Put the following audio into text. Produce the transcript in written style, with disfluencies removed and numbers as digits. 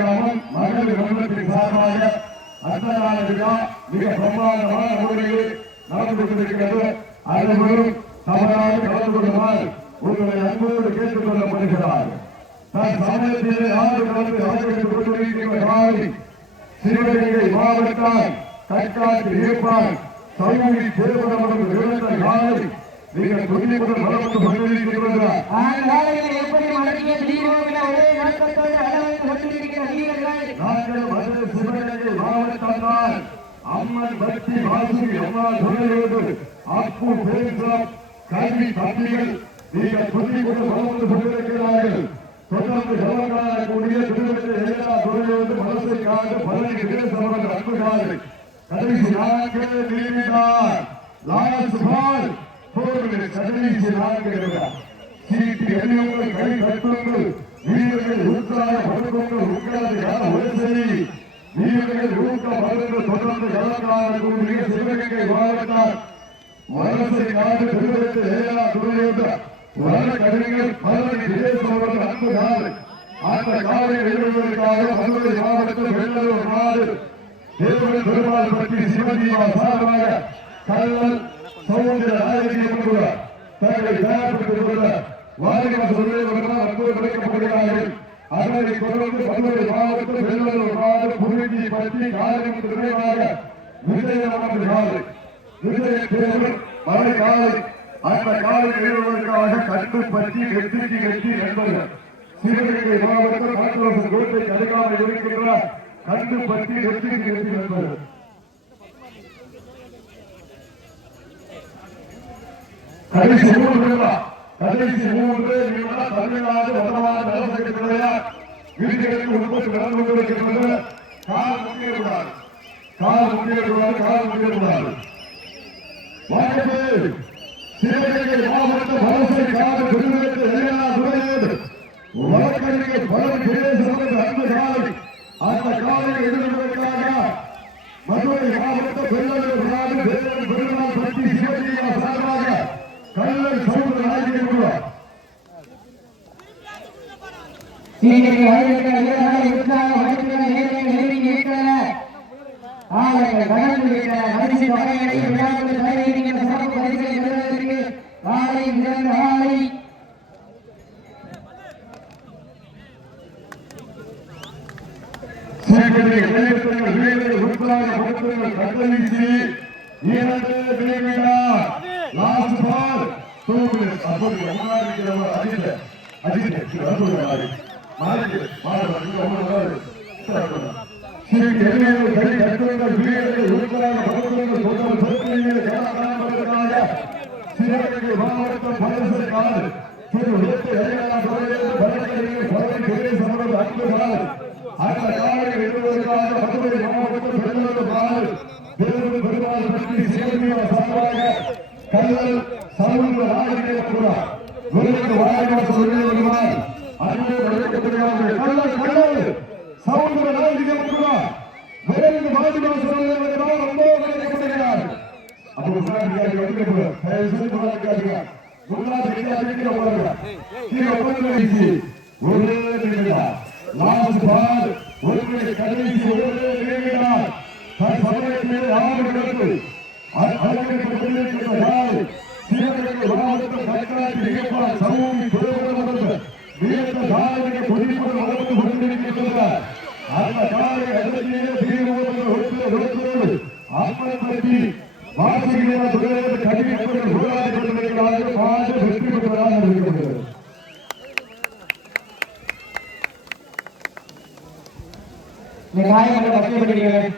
கிராமம் மகளிர் மன்றத்தின் சார்பாக அன்னதான விழா மிக பிரமாண்டமான முறையில் நடந்து கொண்டிருக்கிறது. அனைவரும் தவறாக கலந்து கொள்ளுமாறு உங்களை அன்போடு கேட்டுக் கொள்ளப்படுகிறார். சமயத்திலே ஆறு கலந்து அரங்கேற்றுக் கொண்டிருக்கின்ற காலை சிவகங்கை மாவட்டம் கட்காட்டு ஏற்பாடு சமூகி தேர்தல் விழுந்த காலை நீங்கள் துணிவுடன் வளர்ந்து கொண்டிருக்கிறார். நாங்கள் சிவகங்கை மாவட்டத்தால் அம்மன் பக்தி வாசுகி அம்மா துணையோடு அப்பு பேசும் கல்வி தம்பிகள் நீங்கள் துணிவுடன் வளர்ந்து கொண்டிருக்கிறார்கள். தொடர்ந்து கவனக்காரக்கூடிய திருவிழா எல்லா துறையோடு மனசை காண்டு பழனி வீரசவர்கள் அன்புகாரை கடைசி நான்கு நீடினார் லாஸ்பால் போர்கள் கடைசி நான்கு சீட்டு எளியவர்கள் கை கட்டுங்கள் வீரர்கள் உற்சாகப்படுத்துங்கள் உங்களது வரிசை வீரர்கள் ஊக்கப்படுத்த தொடர்ந்து கவனக்காரக்கூடிய சிவகங்கை மாவட்டம் மனசை காண்டு திருவிழா எல்லா துறையோடு வழக்கறிஞர் பழனி வீரசவர்கள் அன்புகாரை அந்த காலை எழுதுவதற்காக மதுரை மாவட்டத்தில் வெள்ளலூர் நாடு தேவன் பெருமாள் பற்றி சிவஜீவா சார்பாக கல்லல் சமுதிர நாயகி தங்களை தயார்படுத்திக் கொள்ள வாரிவாச அன்போடு கிடைக்கப்படுகிறார்கள். அதனை தொடர்ந்து மதுரை மாவட்டம் வெள்ளலூர் நாடு புதுச்சி பற்றி காலைக்கு நிறைவாக விஜயநகர் காலை விஜய தேவர் மலை காலை அந்த காலை எழுதுவதற்காக கட்டு பற்றி வெற்றிக்கு வெற்றி என்பவர் சிவகங்கை மாவட்டம் காட்டுவாசல் கோட்டை அருகாமல் இருக்கின்ற கண்டு பற்றி வெற்றிக்கு வெற்றி என்பவர் கடைசி மூன்று தமிழ்நாடு வடமாநில நலசங்கத்துடைய வீடுகளுக்கு உட்பட்டு நடந்து கொண்டிருக்கின்றது. கால் முக்கியக்கூடாது சிவகங்கை மாவட்டம் வலசை காடு பெருமிதத்தை எல்லா துறையோடு வழக்கறிஞர் பலன் பேசுவது அந்த காலை அந்த காலை எதிர்ப்பதற்காக மதுரை மாவட்டம் வெள்ளலூர் நாடு தேவன் பெருமாள் பற்றி சிவஜீவா சார்பாக கல்லல் சமுதிர நாயகி உள்ளார். சிவகங்கை மாவட்டம் பலசை காடு திரு அன்புகால் அந்த காலை எழுதுவதற்காக மதுரை மாவட்டம் வெள்ளலூர் நாடு தேவன் பெருமாள் பற்றி சிவஜீவா சார்பாக கல்லல் சமுதிர நாயகி உள்ளார். விருதுக்கு வாரிவாச வருகிறார் அன்பு அழைக்கப்படுகிறார்கள். கல்லல் சமுதிர நாயகி உள்ளார். விருதுக்கு வாரிவாச வருகிறார் அன்பு அழைக்கப்படுகிறார். அப்போ ஒரே நிலையார் லாஸ்ட் பால் ஒருவரை கடைசி ஒரே நிலையார் தன் சமயத்திலே ஆறுகளுக்கு சிவகங்கை மாவட்டம் கட்காட்டு இயப்பால் சமூகி துறைமுக வீரத்த சாதனை கொடிப்பது வளர்ந்து கொண்டிருக்கின்றனர். அந்த காலை அகத்திலே தீர்வோடு அம்மன் பற்றி வாசிகள துறையோடு கடிதங்கள் உருவாக்கி கொண்டிருக்கிறார்கள். பாடு வெற்றி பெற்றதாக இருக்கிறது. காயங்கள் பற்றியப்படுகிறது.